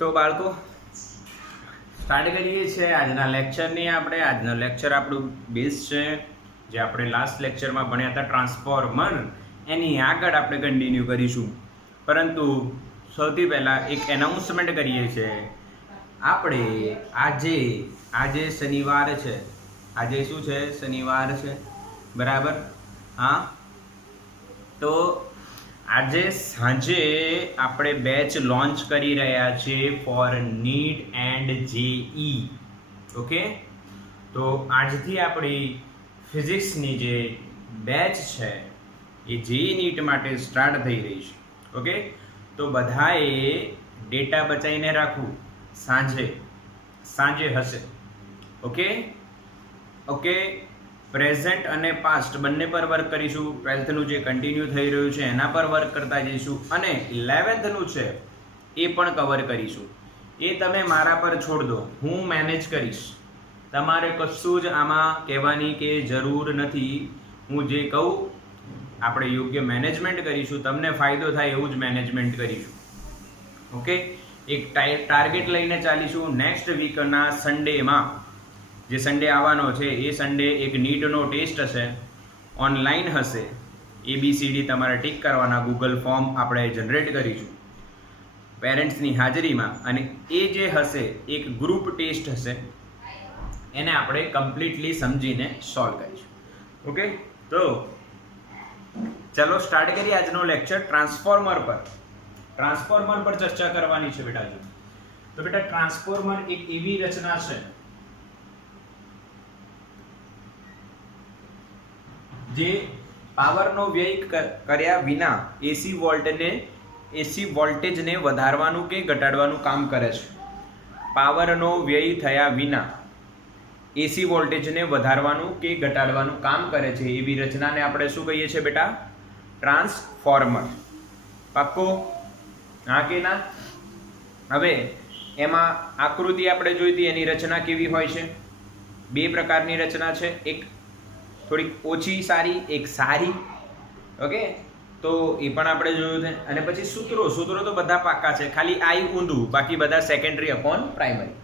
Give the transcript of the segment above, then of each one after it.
તો બાળકો સ્ટાર્ટ કરીએ છીએ આજના લેક્ચરની. આજનો લેક્ચર આપણું બેઝ છે જે આપણે લાસ્ટ લેક્ચરમાં ભણ્યા હતા ટ્રાન્સફોર્મર, એની આગળ આપણે કન્ટિન્યુ કરીશું. પરંતુ સૌથી પહેલાં એક એનાઉન્સમેન્ટ કરીએ છીએ. આપણે આજે શનિવાર છે. આજે શું છે? શનિવાર છે, બરાબર? હા, તો આજે સાંજે આપણે બેચ લોન્ચ કરી રહ્યા છીએ for NEET and JEE. Okay, તો આજથી આપણી ફિઝિક્સની જે બેચ છે એ જેઈ નીટ માટે સ્ટાર્ટ થઈ રહી છે. ઓકે, તો બધાએ ડેટા બચાવીને રાખવું. સાંજે હશે. ઓકે, પ્રેઝન્ટ અને પાસ્ટ બંને પર વર્ક કરીશું. 12થનું જે કન્ટિન્યુ થઈ રહ્યું છે એના પર વર્ક કરતા જઈશું, અને 11થનું છે એ પણ કવર કરીશું. એ તમે મારા પર છોડ દો, હું મેનેજ કરીશ. તમારે કશું જ આમાં કહેવાની કે જરૂર નથી. હું જે કહું આપણે યોગ્ય મેનેજમેન્ટ કરીશું, તમને ફાયદો થાય એવું જ મેનેજમેન્ટ કરીશું. ઓકે, એક ટાર્ગેટ લઈને ચાલીશું. નેક્સ્ટ વીકના સન્ડેમાં, જે સન્ડે આવવાનો છે એ સન્ડે એક નીટનો ટેસ્ટ હશે, ઓનલાઈન હશે. ABCD તમારે ટીક કરવાના. ગૂગલ ફોર્મ આપણે જનરેટ કરીશું પેરેન્ટ્સની હાજરીમાં, અને એ જે હશે એક ગ્રુપ ટેસ્ટ હશે, એને આપણે કમ્પ્લીટલી સમજીને સોલ્વ કરીશું. ઓકે, તો ચલો સ્ટાર્ટ કરીએ આજનો લેક્ચર ટ્રાન્સફોર્મર પર ચર્ચા કરવાની છે બેટા. તો બેટા ટ્રાન્સફોર્મર એક એવી રચના છે જે પાવરનો વ્યય કર્યા વિના એસી વોલ્ટેજને વધારવાનું કે ઘટાડવાનું કામ કરે છે. પાવરનો વ્યય થયા વિના એસી વોલ્ટેજને વધારવાનું કે ઘટાડવાનું કામ કરે છે એવી રચનાને આપણે શું કહીએ છીએ બેટા? ટ્રાન્સફોર્મર. પાક્કો? હા કે ના? હવે એમાં આકૃતિ આપણે જોઈ હતી, એની રચના કેવી હોય છે? બે પ્રકારની રચના છે, એક થોડીક ઓછી સારી, એક સારી. ઓકે, તો એ પણ આપણે જોયું છે. અને પછી સૂત્રો તો બધા પાકા છે, ખાલી આઈ ઊંધું, બાકી બધા સેકન્ડરી અપોન પ્રાઇમરી.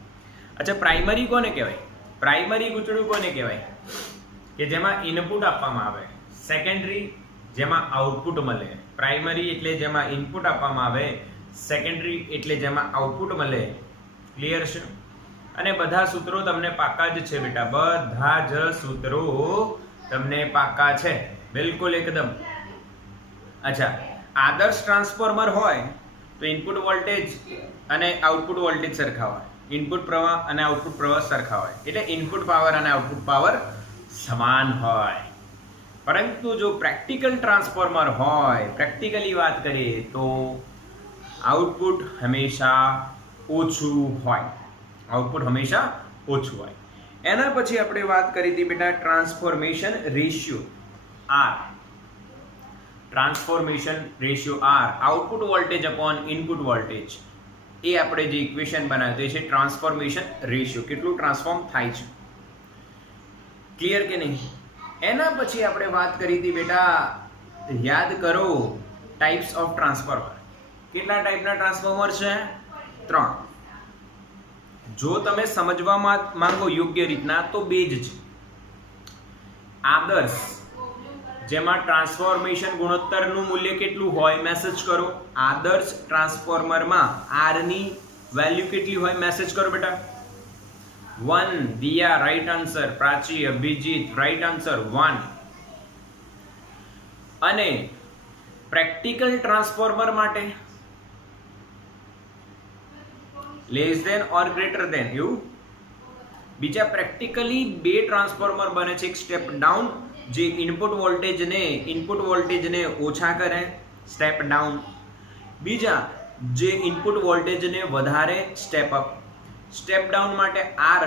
અચ્છા, પ્રાઇમરી કોને કહેવાય? પ્રાઇમરી ગૂંચળું કોને કહેવાય? કે જેમાં ઇનપુટ આપવામાં આવે. સેકન્ડરી જેમાં આઉટપુટ મળે. પ્રાઇમરી એટલે જેમાં ઇનપુટ આપવામાં આવે, સેકન્ડરી એટલે જેમાં આઉટપુટ મળે. ક્લિયર છે? અને બધા સૂત્રો તમને પાકા જ છે બેટા, બધા જ સૂત્રો તમને પાકા છે, બિલકુલ એકદમ. અચ્છા, આદર્શ ટ્રાન્સફોર્મર હોય તો ઇનપુટ વોલ્ટેજ અને આઉટપુટ વોલ્ટેજ સરખા હોય, ઇનપુટ પ્રવાહ અને આઉટપુટ પ્રવાહ સરખા હોય, એટલે ઇનપુટ પાવર અને આઉટપુટ પાવર સમાન હોય. પરંતુ જો પ્રેક્ટિકલ ટ્રાન્સફોર્મર હોય, પ્રેક્ટિકલી વાત કરીએ તો આઉટપુટ હંમેશા ઓછું હોય. એના પછી આપણે વાત કરી હતી બેટા transformation ratio R. Output voltage upon input voltage, એ આપણે જે ઇક્વેશન બનાવ્યું છે ટ્રાન્સફોર્મેશન રેશિયો, કેટલું ટ્રાન્સફોર્મ થાય છે. ક્લિયર કે નહીં? એના પછી આપણે વાત કરી હતી બેટા, યાદ કરો, ટાઈપ્સ ઓફ ટ્રાન્સફોર્મર. કેટલા ટાઈપના ટ્રાન્સફોર્મર છે? 3. જો તમે સમજવા માંગો યોગ્ય રીતના તો બે જ છે. આદર્શ, જેમાં ટ્રાન્સફોર્મેશન ગુણોત્તરનું મૂલ્ય કેટલું હોય મેસેજ કરો. આદર્શ ટ્રાન્સફોર્મરમાં R ની વેલ્યુ કેટલી હોય મેસેજ કરો બેટા. 1. દિયા રાઈટ આન્સર. પ્રાચી, અભિજીત રાઈટ આન્સર 1. અને પ્રેક્ટિકલ ટ્રાન્સફોર્મર માટે લેસ દેન ઓર ગ્રેટર દેન, એવું. બીજા પ્રેક્ટિકલી બે ટ્રાન્સફોર્મર બને છે. એક સ્ટેપ ડાઉન, જે ઇનપુટ વોલ્ટેજને ઓછા કરે, સ્ટેપ ડાઉન. બીજા જે ઇનપુટ વોલ્ટેજને વધારે, સ્ટેપ અપ. સ્ટેપ ડાઉન માટે R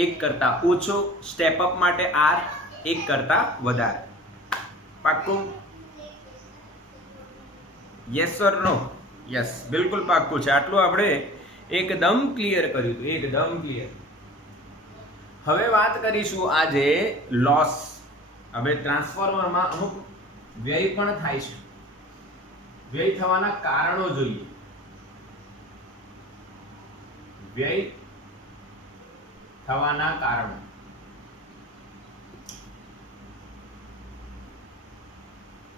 1 કરતા ઓછો, સ્ટેપ અપ માટે R 1 કરતા વધારે. પાક્કું? Yes or no? યસ, બિલકુલ પાક્કું છે. આટલું આપણે એકદમ ક્લિયર કર્યું હતું, એકદમ ક્લિયર. હવે વાત કરીશું આજે લોસ. હવે ટ્રાન્સફોર્મરમાં અમુક વ્યય પણ થાય છે. વ્યય થવાના કારણો જોઈએ. વ્યય થવાના કારણો.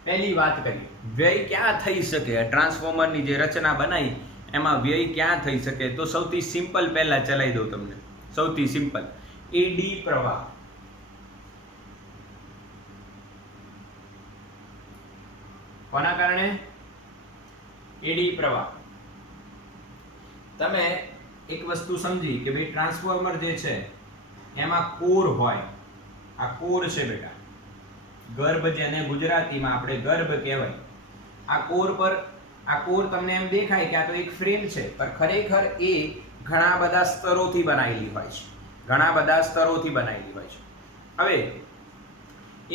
પહેલી વાત કરીએ, વ્યય ક્યાં થઈ શકે? ટ્રાન્સફોર્મરની જે રચના બનાવી એમાં વ્યય ક્યાં થઈ શકે? તો સૌથી સિમ્પલ પહેલા ચલાવી દઉં તમને. સૌથી સિમ્પલ એડી પ્રવાહ. કોના કારણે? એડી પ્રવાહ. તમે એક વસ્તુ સમજી કે ભાઈ ટ્રાન્સફોર્મર જે છે એમાં કોર હોય. આ કોર છે બેટા, ગર્ભ, જેને ગુજરાતીમાં આપણે ગર્ભ કહેવાય. આ કોર તમને એમ દેખાય કે આ તો એક ફ્રેમ છે, પણ ખરેખર એ ઘણા બધા સ્તરોથી બનાવેલી હોય છે. ઘણા બધા સ્તરોથી બનાવેલી હોય છે. હવે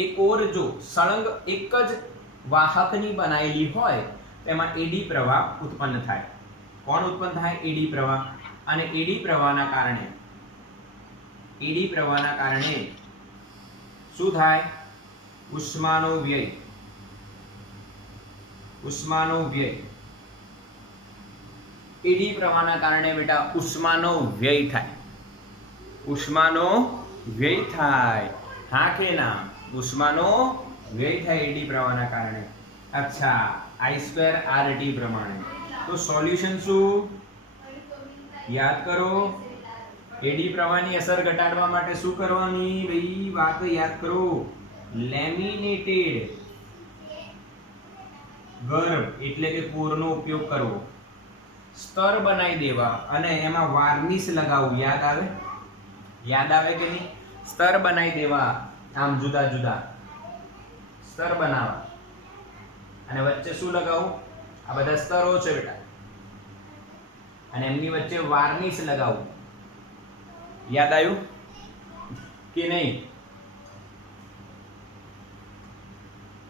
એ કોર જો સળંગ એક જ વાહકની બનાવેલી હોય તો એમાં એડી પ્રવાહ ઉત્પન્ન થાય. કોણ ઉત્પન્ન થાય? એડી પ્રવાહ. અને એડી પ્રવાહના કારણે શું થાય? ઉષ્માનો વ્યય. એડી પ્રવાહના કારણે બેટા ઉષ્માનો વ્યય થાય. ઉષ્માનો વ્યય થાય. હા કે ના? ઉષ્માનો વ્યય થાય એડી પ્રવાહના કારણે. અચ્છા, I2RT પ્રમાણે. તો સોલ્યુશન શું? યાદ કરો. એડી પ્રવાહની અસર ઘટાડવા માટે શું કરવાની? ભાઈ વાત યાદ કરો. લેમિનેટેડ ગર્ભ એટલે કે કોરનો ઉપયોગ કરવો. સ્તર બનાવી દેવા અને એમાં વાર્નિશ લગાવવું. યાદ આવે કે નહીં? સ્તર બનાવી દેવા. આમ જુદા જુદા સ્તર બનાવવા અને વચ્ચે શું લગાવવું? આ બધા સ્તરો છે બેટા, અને એમની વચ્ચે વાર્નિશ લગાવવું. યાદ આવ્યું કે નહીં?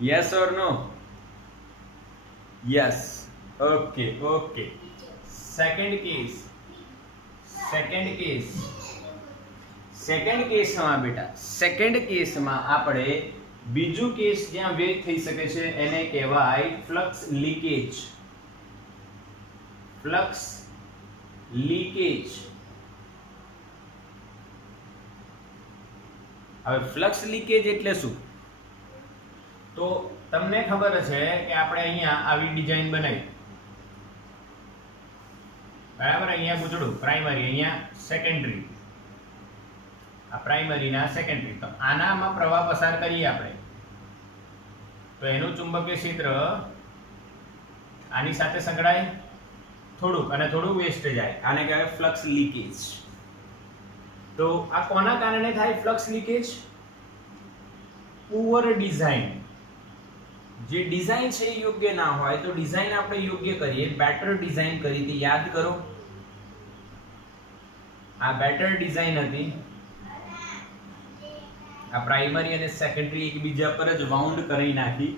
Yes or no? Yes. Okay. Second કેસમાં બેટા, સેકન્ડ કેસમાં આપણે બીજું કેસ જ્યાં વ્યય થઈ શકે છે એને કહેવાય ફ્લક્સ લીકેજ. હવે ફ્લક્સ લીકેજ એટલે શું? તો તમને ખબર છે કે આપણે અહીંયા આવી ડિઝાઇન બનાવી, બરાબર? અહીંયા ગુજડું પ્રાઇમરી, અહીંયા સેકન્ડરી. આ પ્રાઇમરી ના સેકન્ડરી. તો આનામાં પ્રવાહ પસાર કરીએ આપણે તો એનું ચુંબકીય ક્ષેત્ર આની સાથે સંકળાય થોડુંક અને થોડું વેસ્ટ જાય. આને કહેવાય ફ્લક્સ લીકેજ. તો આ કોના કારણે થાય ફ્લક્સ લીકેજ? Poor design. જે ડિઝાઇન છે એ યોગ્ય ના હોય તો ડિઝાઇન આપણે યોગ્ય કરીએ. બેટર ડિઝાઇન કરી હતી, યાદ કરો. આ બેટર ડિઝાઇન હતી. આ પ્રાઇમરી અને સેકન્ડરી એકબીજા પર જ વાઉન્ડ કરી નાખી.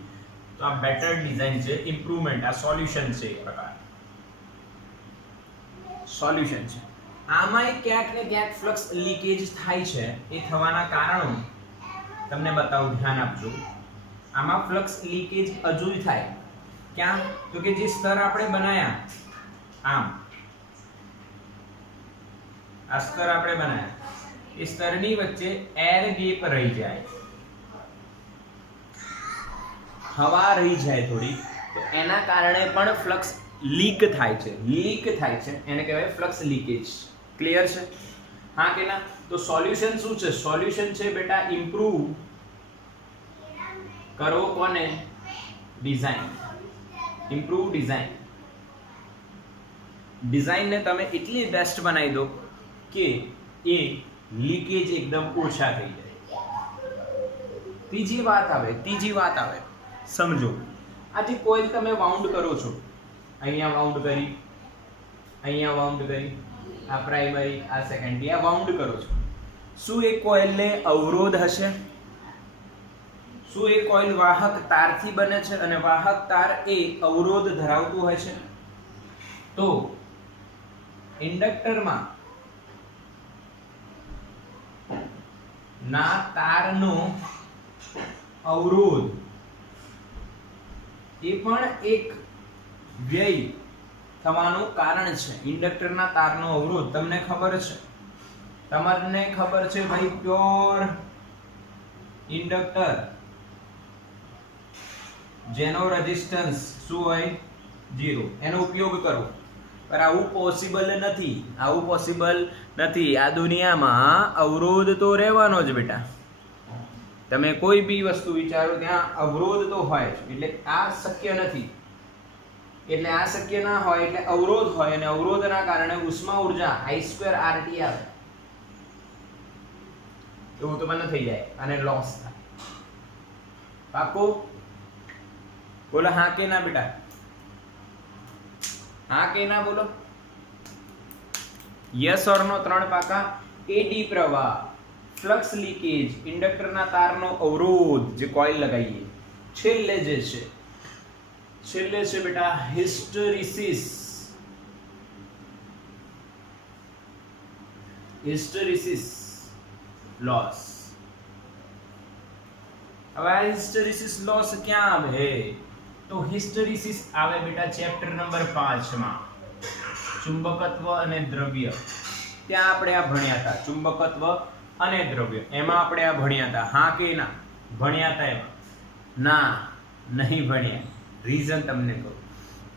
તો આ બેટર ડિઝાઇન છે, ઇમ્પ્રુવમેન્ટ. આ સોલ્યુશન છે, એક પ્રકાર સોલ્યુશન છે. આમાં ક્યાંક ને ક્યાંક ફ્લક્સ લીકેજ થાય છે. એ થવાના કારણો તમને બતાવું, ધ્યાન આપજો. આમાં ફ્લક્સ લીકેજ હજુ થાય. ક્યાં? તો કે જે સ્તર આપણે બનાયા, આમ આ સ્તર આપણે બનાયા, એ સ્તરની વચ્ચે એર ગેપ રહી જાય, હવા રહી જાય થોડી. તો એના કારણે પણ ફ્લક્સ લીક થાય છે. એને કહેવાય ફ્લક્સ લીકેજ. ક્લિયર છે? હા કે ના? તો સોલ્યુશન શું છે? સોલ્યુશન છે બેટા ઇમ્પ્રૂવ કરો. કોને? ડિઝાઇન. ઇમ્પ્રૂવ ડિઝાઇનને તમે એટલી બેસ્ટ બનાવી દો કે એ લીકેજ એકદમ ઓછા થઈ જાય. ત્રીજી વાત આવે, સમજો. આ જે કોઇલ તમે વાઉન્ડ કરો છો, અહીંયા વાઉન્ડ કરી, આ પ્રાઇમરી, આ સેકન્ડરી, આ વાઉન્ડ કરો છો. શું એ કોઇલને અવરોધ હશે? શું એ કોઇલ વાહક તારથી બને છે અને વાહક તાર એ અવરોધ ધરાવતું હોય છે? તો ઇન્ડક્ટરમાં ના તારનો અવરોધ એ પણ એક વ્યય થવાનું કારણ છે. ઇન્ડક્ટરના તારનો અવરોધ તમને ખબર છે, ભાઈ પ્યોર ઇન્ડક્ટર જેનો રેઝિસ્ટન્સ શું હોય 0, એનો ઉપયોગ કરો. પણ આવું પોસિબલ નથી. આ દુનિયામાં અવરોધ તો રહેવાનો જ બેટા. તમે કોઈ બી વસ્તુ વિચારો ત્યાં અવરોધ તો હોય જ. એટલે આ શક્ય નથી. એટલે આ શક્ય ના હોય એટલે અવરોધ હોય, અને અવરોધના કારણે ઉષ્મા ઊર્જા I2RT આવે. એવું તો મને થઈ જાય અને લોસ થાય. પાકો બોલો હા કે ના બેટા? હા કે ના બોલો? યસ ઓર નો 3 પાકા. એડી પ્રવાહ, ફ્લક્સ લીકેજ, ઇન્ડક્ટરના તારનો અવરોધ જે કોઇલ લગાવીએ, છેલ્લે જે છે બેટા હિસ્ટેરિસિસ લોસ. હવે આ હિસ્ટેરિસિસ લોસ ક્યાં આવે? તો હિસ્ટેરિસિસ આવે બેટા ચેપ્ટર નંબર 5 માં, ચુંબકત્વ અને દ્રવ્ય. ત્યાં આપણે આ ભણ્યા હતા, ચુંબકત્વ અને દ્રવ્ય. એમાં આપણે આ ભણ્યા હતા. હા કે ના? ભણ્યા હતા એમાં? ના, નહીં ભણ્યા. રીઝન તમને કહું.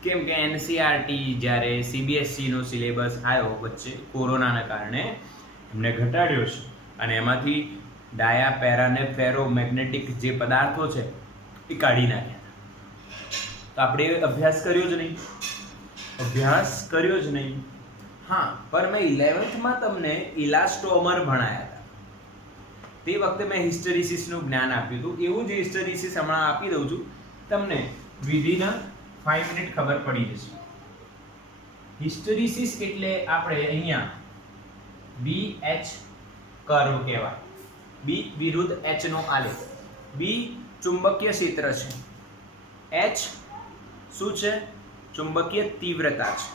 કેમ કે એનસીઆરટી જ્યારે સીબીએસઈ નો સિલેબસ આવ્યો વચ્ચે કોરોનાના કારણે એમને ઘટાડ્યો છે, અને એમાંથી ડાયા, પેરા ને ફેરો મેગ્નેટિક જે પદાર્થો છે એ કાઢી નાખ્યા. તો આપણે અભ્યાસ કર્યો જ નહીં. હા, પર મેં 11th માં તમને ઇલાસ્ટોમર ભણાયા હતા. તે વખતે મેં હિસ્ટેરિસિસનું જ્ઞાન આપ્યું હતું. એવું જ હિસ્ટેરિસિસ હમણાં આપી દઉં છું તમને. વિધિના 5 મિનિટ ખબર પડી જશે. હિસ્ટેરિસિસ એટલે આપણે અહીંયા BH કર્વ કહેવાય. B વિરુદ્ધ H નો આલેખ. B ચુંબકીય ક્ષેત્ર છે, H શું છે? ચુંબકીય તીવ્રતા છે.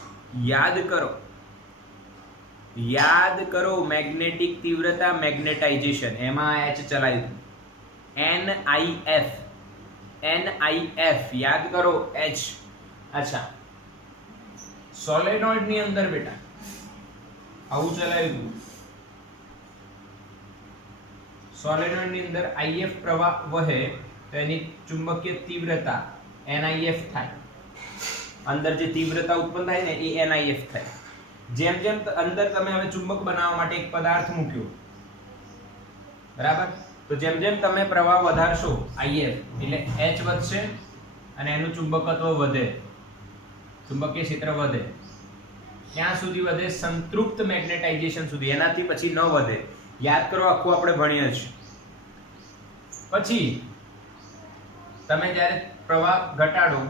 યાદ કરો મેગ્નેટિક તીવ્રતા, મેગ્નેટાઇઝેશન, એમાં H ચલાવ્યું. NIF યાદ કરો H. અચ્છા, સોલેનોઇડ ની અંદર બેટા આવું ચલાવ્યું. સોલેનોઇડ ની અંદર IF પ્રવાહ વહે તો એની ચુંબકીય તીવ્રતા NIF થાય. અંદર જે તીવ્રતા ઉત્પન્ન થાય ને એ NIF થાય. જેમ જેમ અંદર તમે હવે ચુંબક બનાવવા માટે એક પદાર્થ મૂક્યો, બરાબર? તો જેમ જેમ તમે પ્રવાહ વધારશો IF એટલે H વધશે અને એનું ચુંબકત્વ વધે, ચુંબકીય ક્ષેત્ર વધે. ક્યાં સુધી વધે? સંતૃપ્ત મેગ્નેટાઇઝેશન સુધી. એનાથી પછી ન વધે. યાદ કરો, આખું આપણે ભણીએ છીએ. પછી તમે જ્યારે પ્રવાહ ઘટાડો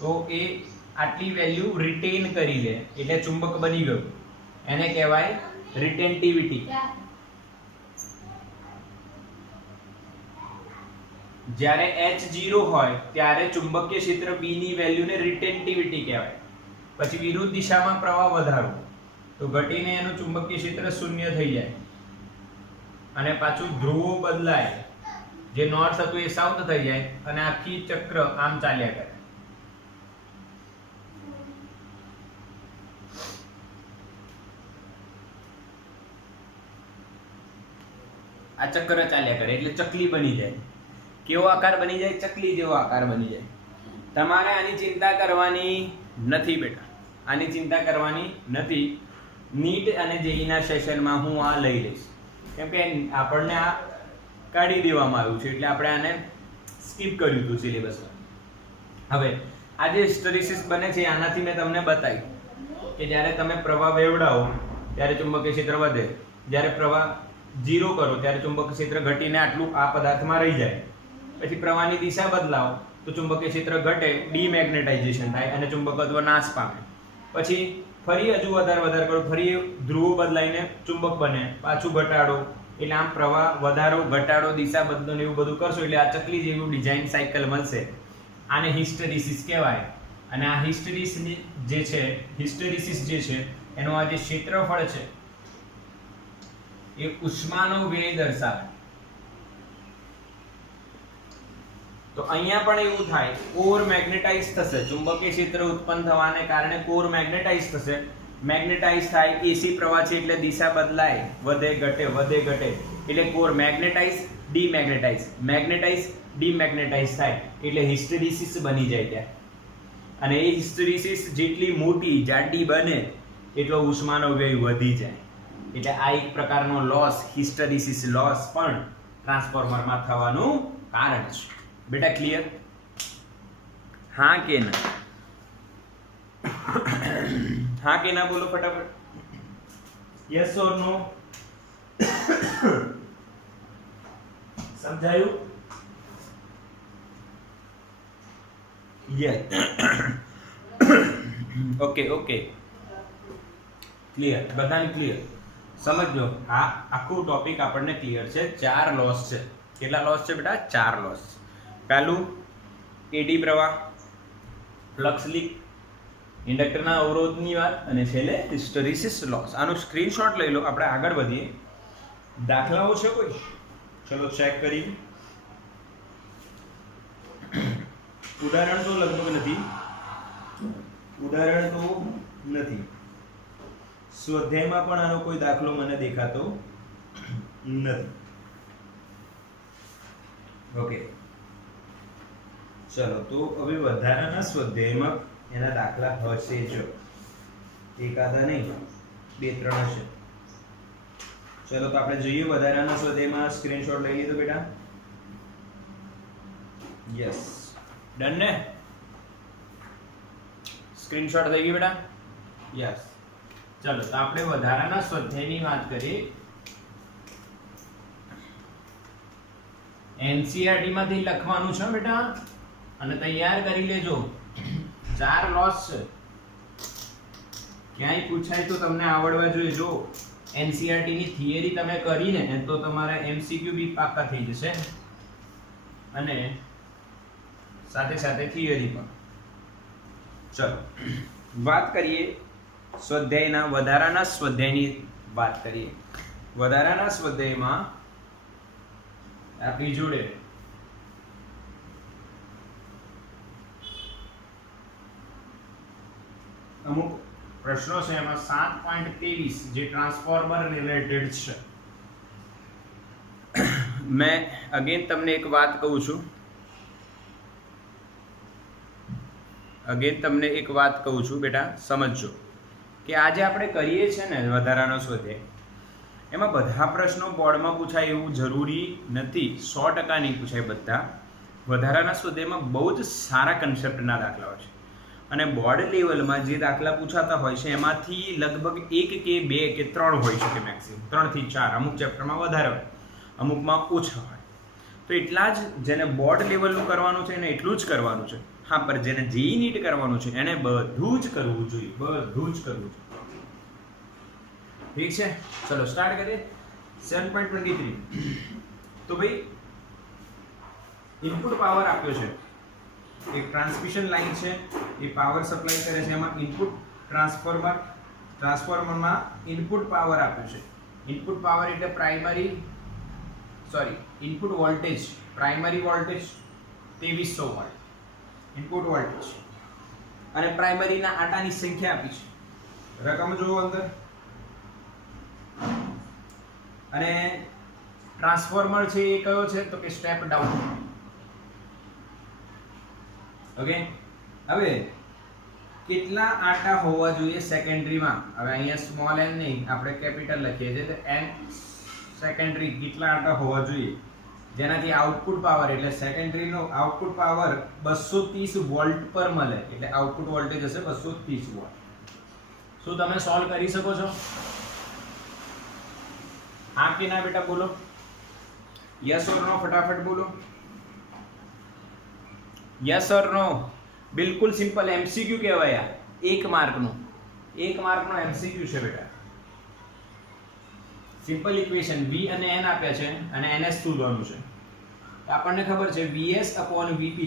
તો એ આટલી વેલ્યુ રિટેન કરી લે એટલે ચુંબક બની ગયું. એને કહેવાય રિટેન્ટિવિટી. જ્યારે H 0 હોય ત્યારે ચુંબકીય ક્ષેત્ર B ની વેલ્યુને રિટેન્ટિવિટી કહેવાય. પછી વિરુદ્ધ દિશામાં પ્રવાહ વધારો તો ઘટીને એનું ચુંબકીય ક્ષેત્ર શૂન્ય થઈ જાય, અને પાછું ધ્રુવો બદલાય. જે નોર્થ હતું એ સાઉથ થઈ જાય, અને આખી ચક્ર આમ ચાલ્યા કરે. આ ચક્ર ચાલ્યા કરે એટલે ચકલી બની જાય. કેવો આકાર બની જાય? ચકલી જેવો આકાર બની જાય. તમારે આની ચિંતા કરવાની નથી બેટા, આની ચિંતા કરવાની નથી. નીટ અને જેઈના સેશનમાં હું આ લઈ લઈશ, કેમ કે આપણને આ કાઢી દેવામાં આવ્યું છે એટલે આપણે આને સ્કીપ કર્યું હતું સિલેબસમાં. હવે આ જે હિસ્ટેરિસિસ બને છે આનાથી મેં તમને બતાવ્યું કે જ્યારે તમે પ્રવાહ વેવડાવો ત્યારે ચુંબકીય ક્ષેત્ર વધે, જ્યારે પ્રવાહ 0 કરો ત્યારે ચુંબકીય ક્ષેત્ર ઘટીને આટલું આ પદાર્થમાં રહી જાય. પછી પ્રવાહની દિશા બદલાવો તો ચુંબકીય ક્ષેત્ર ઘટે, ડીમેગ્નેટાઇઝેશન થાય અને ચુંબકત્વ નાશ પામે. પછી ફરી હજુ વધારે કરો, ફરી ધ્રુવો બદલાઈને ચુંબક બને, પાછું ઘટાડો, એટલે આમ પ્રવાહ વધારો ઘટાડો, દિશા બદલો ને એવું બધું કરશો એટલે આ ચકલી જેવું ડિઝાઇન સાયકલ મળશે. આને હિસ્ટેરિસિસ કહેવાય. અને આ હિસ્ટેરિસિસ જે છે એનો આ જે ક્ષેત્રફળ છે એ ઉષ્માનો વ્યય દર્શાવે. તો અહીંયા પણ એવું થાય, કોર મેગ્નેટાઇઝ થશે, ચુંબકીય ક્ષેત્ર ઉત્પન્ન થવાને કારણે કોર મેગ્નેટાઇઝ થશે. મેગ્નેટાઇઝ થાય, એસી પ્રવાહ છે એટલે દિશા બદલાય, વધે ઘટે એટલે કોર મેગ્નેટાઇઝ ડીમેગ્નેટાઇઝ, મેગ્નેટાઇઝ ડીમેગ્નેટાઇઝ થાય એટલે હિસ્ટેરિસિસ બની જાય ત્યાં. અને એ હિસ્ટેરિસિસ જેટલી મોટી જાડી બને એટલો ઉષ્માનો વ્યય વધી જાય. એટલે આ એક પ્રકારનો લોસ, હિસ્ટેરિસિસ લોસ પણ ટ્રાન્સફોર્મરમાં થવાનું કારણ છે. બેટા ક્લિયર? હા કે ના? હા કે ના બોલો ફટાફટ. યસ ઓર નો? સમજાયું? યસ. Okay okay, clear? બધાને ક્લિયર? સમજો, આ આખું ટોપિક આપણને ક્લિયર છે. 4 લોસ છે. કેટલા લોસ છે બેટા? 4 લોસ. પહેલું એડી પ્રવાહ, ફ્લક્સ લીક, ઇન્ડક્ટરના અવરોધની વાત, અને છેલ્લે હિસ્ટેરિસિસ લોસ. આનું સ્ક્રીનશોટ લઈ લો, આપણે આગળ વધીએ. દાખલાઓ છે કોઈ? ચલો ચેક કરી. ઉદાહરણ તો લગભગ નથી. સ્વાધ્યાયમાં પણ આનો કોઈ દાખલો મને દેખાતો નથી. ઓકે, ચલો તો હવે વધારાના સ્વાધ્યાયમાં એના દાખલા હશે જ, એકાદા નહીં, 2-3 હશે. ચલો તો આપણે જોઈએ વધારાના સ્વાધ્યાયમાં. સ્ક્રીનશોટ લઈ લીધો બેટા? યસ, ડન ને? સ્ક્રીનશોટ થઈ ગઈ બેટા? યસ. ચલો તો આપણે વધારાના સ્વાધ્યાયની વાત કરીએ. એનસીઈઆરટી માંથી લખવાનું છે બેટા, અને તૈયાર કરી લેજો. 4 લોસ છે. ક્યાંય પૂછાય તો તમને આવડવા જોઈએ. જો એનસીઈઆરટી ની થિયરી તમે કરીને તો તમારા એમસીક્યુ બી પાક્કા થઈ જશે, અને સાથે સાથે થિયરી પણ. ચલો વાત કરીએ સ્વાધ્યાયના, વધારાના સ્વાધ્યાયની વાત કરીએ. વધારાના સ્વાધ્યાયમાં આપણી જોડે અમુક પ્રશ્નો છે. એમાં 7.23 જે ટ્રાન્સફોર્મર રિલેટેડ છે. મેં અગેન તમને એક વાત કહું છું, બેટા સમજજો કે આજે આપણે કરીએ છીએ ને વધારાનો સ્વાધ્યાય, એમાં બધા પ્રશ્નો બોર્ડમાં પૂછાય એવું જરૂરી નથી. 100% નહીં પૂછાય બધા. વધારાના સ્વાધ્યાયમાં બહુ જ સારા કન્સેપ્ટના દાખલાઓ છે, અને બોર્ડ લેવલમાં જે દાખલા પૂછાતા હોય છે એમાંથી લગભગ 1 કે 2 કે 3 હોઈ શકે, મેક્સિમમ 3 થી 4. અમુક ચેપ્ટરમાં વધારે હોય, અમુકમાં ઓછા હોય. તો એટલા જ જેને બોર્ડ લેવલનું કરવાનું છે એને એટલું જ કરવાનું છે. હા, પણ જેને જેઈ નીટ કરવાનું છે એને બધું જ કરવું જોઈએ, બધું જ કરવું જોઈએ. ઠીક છે? ચલો સ્ટાર્ટ કરીએ. 7.23. તો ભાઈ ઇનપુટ પાવર આપ્યો છે, એક ટ્રાન્સમિશન લાઇન છે, એ પાવર સપ્લાય કરે છે. એમાં ઇનપુટ ટ્રાન્સફોર્મરમાં ઇનપુટ પાવર આપ્યો છે. ઇનપુટ પાવર એટલે input voltage, primary voltage 2300 volt input voltage, અને પ્રાઇમરીના આટાની સંખ્યા આપી છે. રકમ જોવો અંદર. અને ટ્રાન્સફોર્મર છે એ કયો છે તો કે સ્ટેપ ડાઉન. ઓકે, હવે કેટલા આટા હોવા જોઈએ સેકન્ડરીમાં? હવે અહીંયા સ્મોલ n નહીં, આપણે કેપિટલ લખીએ છીએ. તો n સેકન્ડરી કેટલા આટા હોવા જોઈએ, જેનાથી આઉટપુટ પાવર એટલે સેકન્ડરીનો આઉટપુટ પાવર 230 વોલ્ટ પર મળે. એટલે આઉટપુટ વોલ્ટેજ હશે 230 વોલ્ટ. શું તમે સોલ્વ કરી શકો છો? હા કે ના બેટા બોલો? યસ ઓર નો? ફટાફટ બોલો. યસ ઓર નો? બિલકુલ સિમ્પલ એમસીક્યુ કહેવાય. આ 1 માર્કનો એમસીક્યુ છે બેટા. સિમ્પલ ઇક્વેશન v અને n આપ્યા છે, અને ns શોધવાનું છે. તો આપણને ખબર છે vs/vp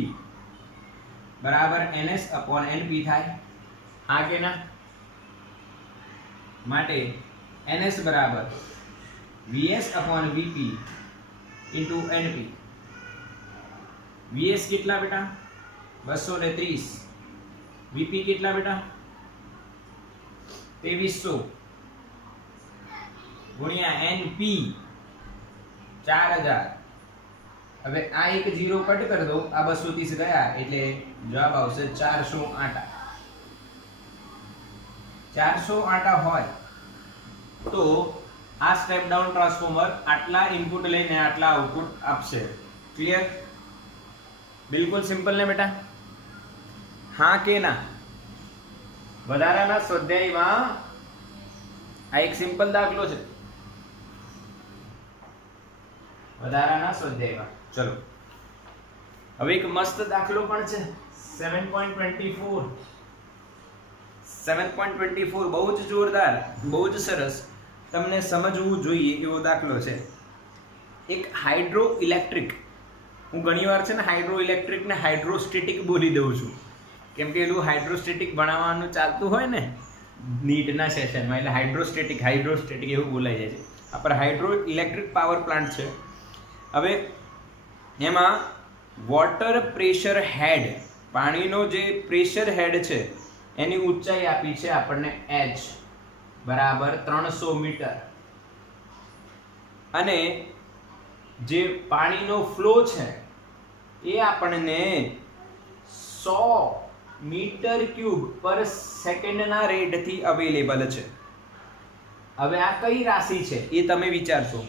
બરાબર ns/np થાય. હા કે ના? માટે ns બરાબર vs/vp * np. વીએસ કેટલા બેટા 230, વીપી કેટલા બેટા 2300 ગુણ્યા એનપી 4000. હવે આ એક 0 કટ કરી દો, આ 230 ગયા એટલે જવાબ આવશે 400 આટા. 400 આટા હોય તો આ સ્ટેપ ડાઉન ટ્રાન્સફોર્મર આટલા ઇનપુટ લઈને આટલા આઉટપુટ આપશે. ક્લિયર? બિલકુલ સિમ્પલ ને બેટા? હા કે ના? વધારાના સ્વાધ્યાયમાં આ એક સિમ્પલ દાખલો છે. વધારાના સ્વાધ્યાયમાં ચલો હવે એક મસ્ત દાખલો પણ છે 7.24. 7.24 બહુ જ જોરદાર, બહુ જ સરસ, તમને સમજવું જોઈએ એવો દાખલો છે. એક હાઇડ્રો ઇલેક્ટ્રિક, હું ઘણીવાર છે ને હાઇડ્રો ઇલેક્ટ્રિક ને હાઇડ્રોસ્ટેટિક બોલી દઉં છું, કેમ કે એલું હાઇડ્રોસ્ટેટિક ભણાવવાનું ચાલતું હોય ને નીટના સેશનમાં, એટલે હાઇડ્રોસ્ટેટિક એવું બોલાઈ જાય છે. આ પર હાઇડ્રો ઇલેક્ટ્રિક પાવર પ્લાન્ટ છે. હવે એમાં વોટર પ્રેશર હેડ, પાણીનો જે પ્રેશર હેડ છે એની ઊંચાઈ આપી છે આપણને h બરાબર 300 મીટર, અને જે પાણીનો ફ્લો છે એ આપણને 100 મીટર ક્યુબ પર સેકન્ડના રેટથી અવેલેબલ છે. હવે આ કઈ રાશિ છે એ તમે વિચારશો.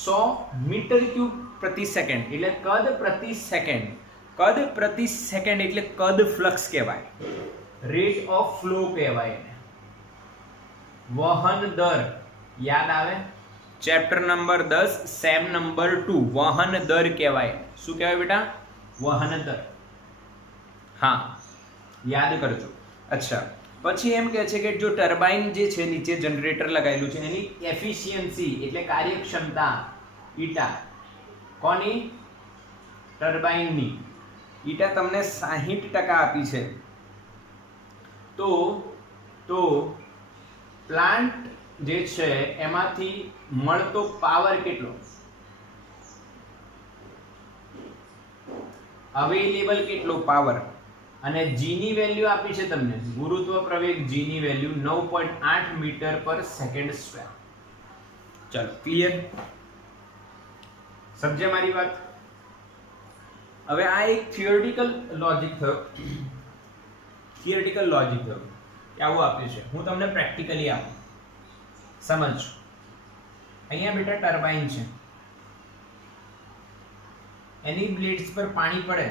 100 મીટર ક્યુબ પ્રતિ સેકન્ડ એટલે કદ પ્રતિ સેકન્ડ. કદ પ્રતિ સેકન્ડ એટલે કદ ફ્લક્સ કહેવાય, રેટ ઓફ ફ્લો કહેવાય એને. વહન દર યાદ આવે? ચેપ્ટર નંબર 10 સેમ નંબર 2 વહન દર કહેવાય. શું કહેવાય બેટા? વહન દર. હા, યાદ કરજો. અચ્છા, પછી એમ કહે છે કે જો ટર્બાઇન જે છે નીચે જનરેટર લગાવેલું છે એની એફિશિયન્સી એટલે કાર્યક્ષમતા ઈટા, કોની? ટર્બાઇનની. ઈટા તમને 60% આપી છે. તો પ્લાન્ટ જે છે એમાંથી મળતો પાવર કેટલો? અવેલેબલ કેટલો પાવર? અને જી ની વેલ્યુ આપી છે તમને, ગુરુત્વ પ્રવેગ જી ની વેલ્યુ 9.8 મીટર પર સેકન્ડ સ્ક્વેર. ચલો ક્લિયર? સમજે મારી વાત? હવે આ એક થિયોરેટિકલ લોજિક થયો. થિયોરેટિકલ લોજિક થયો કે આવું આપ્યું છે, હું તમને પ્રેક્ટિકલી આપું, સમજ. અહીંયા બેટા ટર્બાઇન છે, એની બ્લેડ્સ પર પાણી પડે,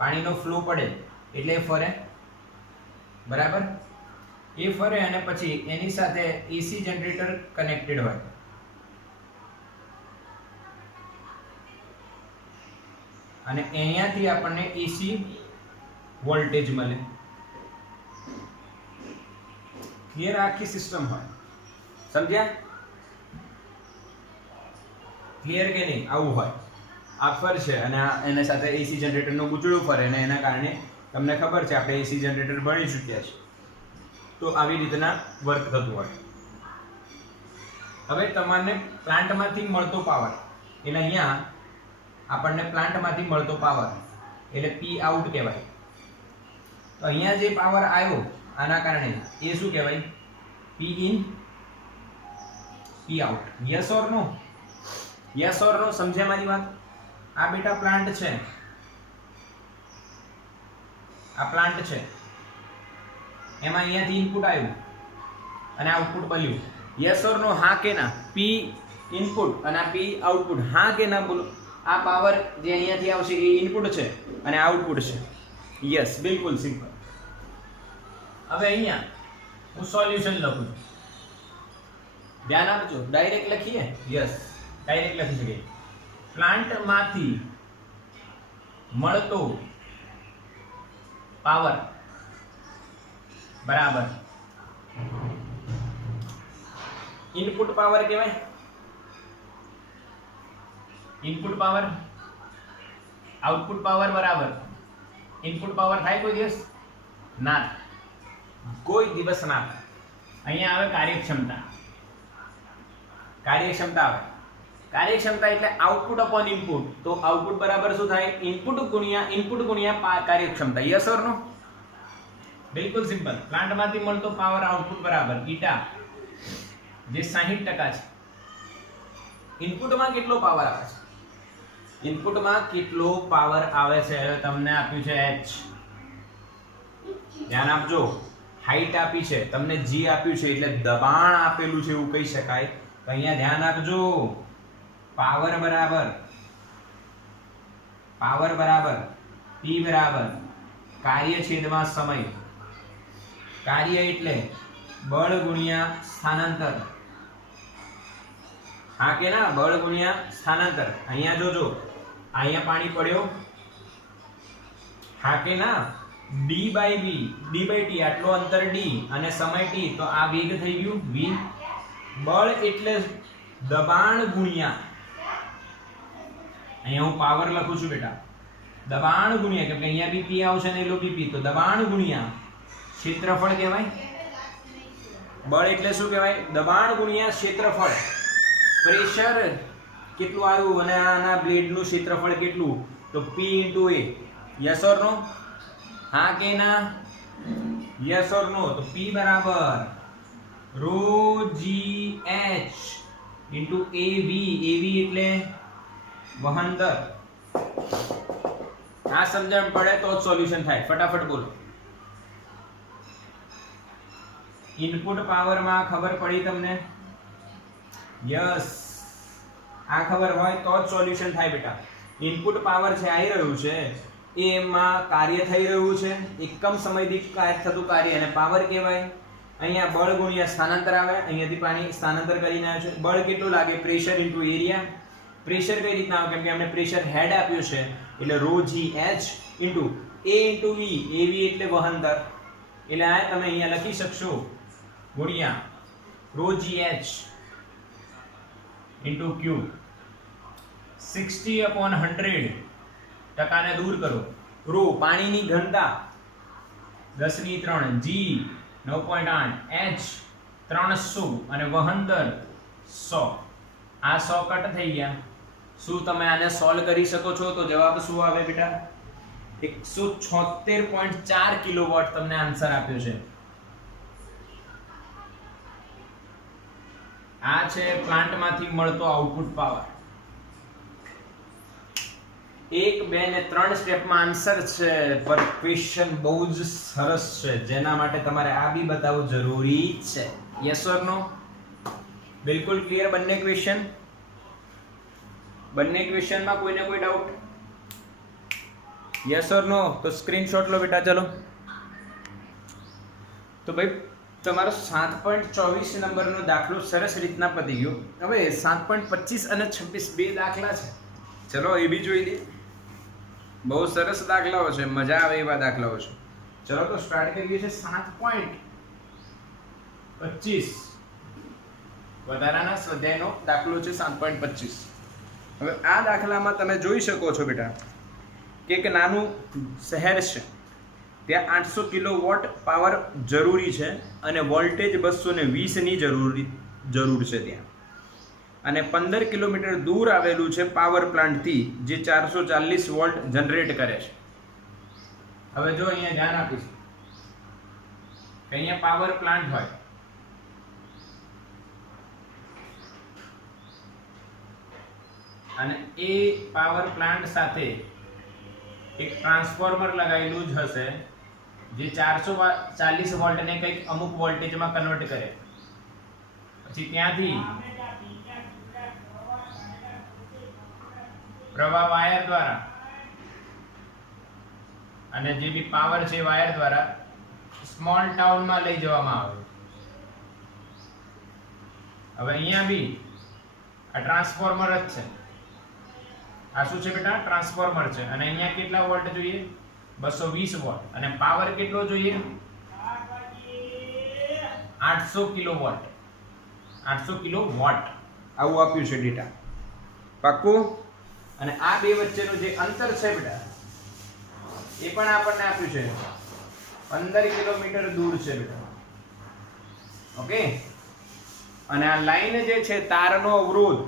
પાણીનો ફ્લો પડે એટલે એ ફરે, બરાબર? એ ફરે અને પછી એની સાથે એસી જનરેટર કનેક્ટેડ હોય. અને અહીંયાથી આપણને એસી વોલ્ટેજ મળે. ક્લિયર? આખી સિસ્ટમ હોય. સમજ્યા? ક્લિયર કે નહીં? આવું હોય. આ ફરશે અને એના સાથે એસી જનરેટરનો ગુચડું ફરે અને એના કારણે તમને ખબર છે આપણે એસી જનરેટર ભણી ચૂક્યા છે, તો આવી રીતના વર્ક થતું હોય. હવે તમને પ્લાન્ટમાંથી મળતો પાવર એટલે અહીંયા આપણને પ્લાન્ટમાંથી મળતો પાવર એટલે પી આઉટ કહેવાય. તો અહીંયા જે પાવર આવ્યો આના કારણે એ શું કહેવાય? P in P out. Yes or no? Yes or no? સમજ્યા મારી વાત? આ બેટા પ્લાન્ટ છે, આ પ્લાન્ટ છે, એમાં અહીંયાથી ઇનપુટ આવ્યું અને આઉટપુટ મળ્યું. યસ ઓર નો? હા કે ના? પી ઇનપુટ અને આ પી આઉટપુટ. હા કે ના બોલો? આ પાવર જે અહીંયાથી આવશે એ ઇનપુટ છે અને આઉટપુટ છે. યસ, બિલકુલ સિમ્પલ. હવે અહીંયા હું સોલ્યુશન લખું છું, ધ્યાન આપજો. ડાયરેક્ટ લખીએ? યસ, ડાયરેક્ટ લખી શકીએ. પ્લાન્ટમાંથી મળતો પાવર બરાબર ઇનપુટ પાવર કહેવાય. ઇનપુટ પાવર આઉટપુટ પાવર બરાબર ઇનપુટ પાવર થાય કોઈ દિવસ? ના, કોઈ દિવસ ના થાય. અહીંયા આવે કાર્યક્ષમતા. કાર્યક્ષમતા આવે કાર્યક્ષમતા એટલે આઉટપુટ અપોન ઇનપુટ, તો આઉટપુટ બરાબર શું થાય? ઇનપુટ ગુણ્યા કાર્યક્ષમતા. યસ ઓર નો? બિલકુલ સિમ્પલ. પ્લાન્ટમાંથી મળતો પાવર આઉટપુટ બરાબર ઈટા, જે 60% છે. ઇનપુટમાં કેટલો પાવર આવે છે? ઇનપુટમાં કેટલો પાવર આવે છે તમને આપ્યું છે h. ધ્યાન આપજો. હાઈટ આપી છે, તમને g આપ્યું છે, એટલે દબાણ આપેલું છે એવું કહી શકાય. તો અહીંયા ધ્યાન આપજો. પાવર બરાબર p બરાબર કાર્ય છેદમાં સમય. કાર્ય એટલે બળ ગુણ્યા સ્થાનાંતર. હા કે ના? બળ ગુણ્યા સ્થાનાંતર. અહીંયા જોજો, અહીંયા પાણી પડ્યો, હા કે ના? d by t આટલો અંતર d અને સમય t, તો આ વેગ થઈ ગયું v. બળ એટલે દબાણ ગુણ્યા, અહીંયા હું પાવર લખું છું બેટા, દબાણ ગુણ્યા, કેમ કે અહીંયા બી p આવશે ને એલો બી p, તો દબાણ ગુણ્યા ક્ષેત્રફળ કહેવાય. બળ એટલે શું કહેવાય? દબાણ ગુણ્યા ક્ષેત્રફળ. પ્રેશર કેટલું આવ્યું અને આના બ્લેડનું ક્ષેત્રફળ કેટલું? તો p * a. યસ ઓર નો? હા કે ના? યસ ઓર નો? તો p બરાબર ρgh * av. av એટલે વહન દર. આ સમજણ પડે તો જ સોલ્યુશન થાય. ફટાફટ બોલો. ઇનપુટ પાવર માં ખબર પડી તમને? યસ. આ ખબર હોય તો જ સોલ્યુશન થાય બેટા. ઇનપુટ પાવર છે આવી રહ્યું છે, એમાં કાર્ય થઈ રહ્યું છે, એકમ સમય દીઠ થતું કાર્ય, અને પાવર કહેવાય. અહીંયા બળ ગુણ્યા સ્થાનાંતર આવે, અહીંયાથી પાણી સ્થાનાંતર કરીને આવે છે. બળ કેટલું લાગે? Pressure * area. પ્રેશર કઈ રીતના આવે? કેમ કે આપણે પ્રેશર હેડ આપ્યું છે, એટલે ρgh * a * v. av એટલે વહન દર. એટલે આ તમે અહીંયા લખી શકશો ગુણ્યા ρgh * q. 60/100 ટકાને દૂર કરો. ρ પાણીની ઘનતા 10^3, g 9.8, h 300 અને વહન દર 100. આ 100 કટ થઈ ગયા. શું તમે આને સોલ્વ કરી શકો છો? તો જવાબ શું આવે બેટા? 176.4 કિલોવોટ તમને આન્સર આપ્યો છે. આ છે પ્લાન્ટમાંથી મળતો આઉટપુટ પાવર. 1, 2 ને 3 સ્ટેપમાં આન્સર છે, પર ક્વેશ્ચન બહુ જ સરસ છે, જેના માટે તમારે આ બી બતાવવું જરૂરી છે. યસ ઓર નો? બિલકુલ ક્લિયર બંને ક્વેશ્ચન? બંને ક્વેશ્ચનમાં કોઈને કોઈ ડાઉટ? યસ ઓર નો? તો સ્ક્રીનશોટ લો બેટા. ચલો, તો ભાઈ તમારો 7.24 નંબરનો દાખલો સરસ રીતના પતી ગયો. હવે 7.25 અને 26 બે દાખલા છે. ચલો એ બી જોઈ લઈએ. બહુ સરસ દાખલાઓ છે, મજા આવે એવા દાખલાઓ છે. ચલો તો સ્ટાર્ટ કરીએ છીએ. 7.25 વધારાના સ્વાધ્યાયનો દાખલો છે. 7.25. હવે આ દાખલામાં તમે જોઈ શકો છો બેટા કે એક નાનું શહેર છે, ત્યાં 800 કિલોવોટ પાવર જરૂરી છે અને વોલ્ટેજ 220 ની જરૂર છે ત્યાં. અને 15 કિલોમીટર દૂર આવેલું છે પાવર પ્લાન્ટથી, જે 440 વોલ્ટ જનરેટ કરે છે. હવે જો અહીંયા ધ્યાન આપીશું કે અહીંયા પાવર પ્લાન્ટ હોય, અને એ પાવર પ્લાન્ટ સાથે એક ટ્રાન્સફોર્મર લગાવેલું જ હશે, જે 440 વોલ્ટને કંઈક અમુક વોલ્ટેજમાં કન્વર્ટ કરે. પછી ત્યાંથી પ્રવાહ વાયર દ્વારા, અને જે બી પાવર છે વાયર દ્વારા સ્મોલ ટાઉનમાં લઈ જવામાં આવે. હવે અહીંયા બી આ ટ્રાન્સફોર્મર જ છે. આ શું છે બેટા? ટ્રાન્સફોર્મર છે. અને અહીંયા કેટલા વોલ્ટ જોઈએ? 220 વોલ્ટ. અને પાવર કેટલો જોઈએ? 800 કિલોવોટ. 800 કિલોવોટ આવું આપ્યું છે ડેટા. પાક્કું? અને આ બે વચ્ચેનું જે અંતર છે બેટા, એ પણ આપણને આપ્યું છે. 15 કિલોમીટર દૂર છે બેટા. ઓકે. અને આ લાઈન જે છે, તારનો અવરોધ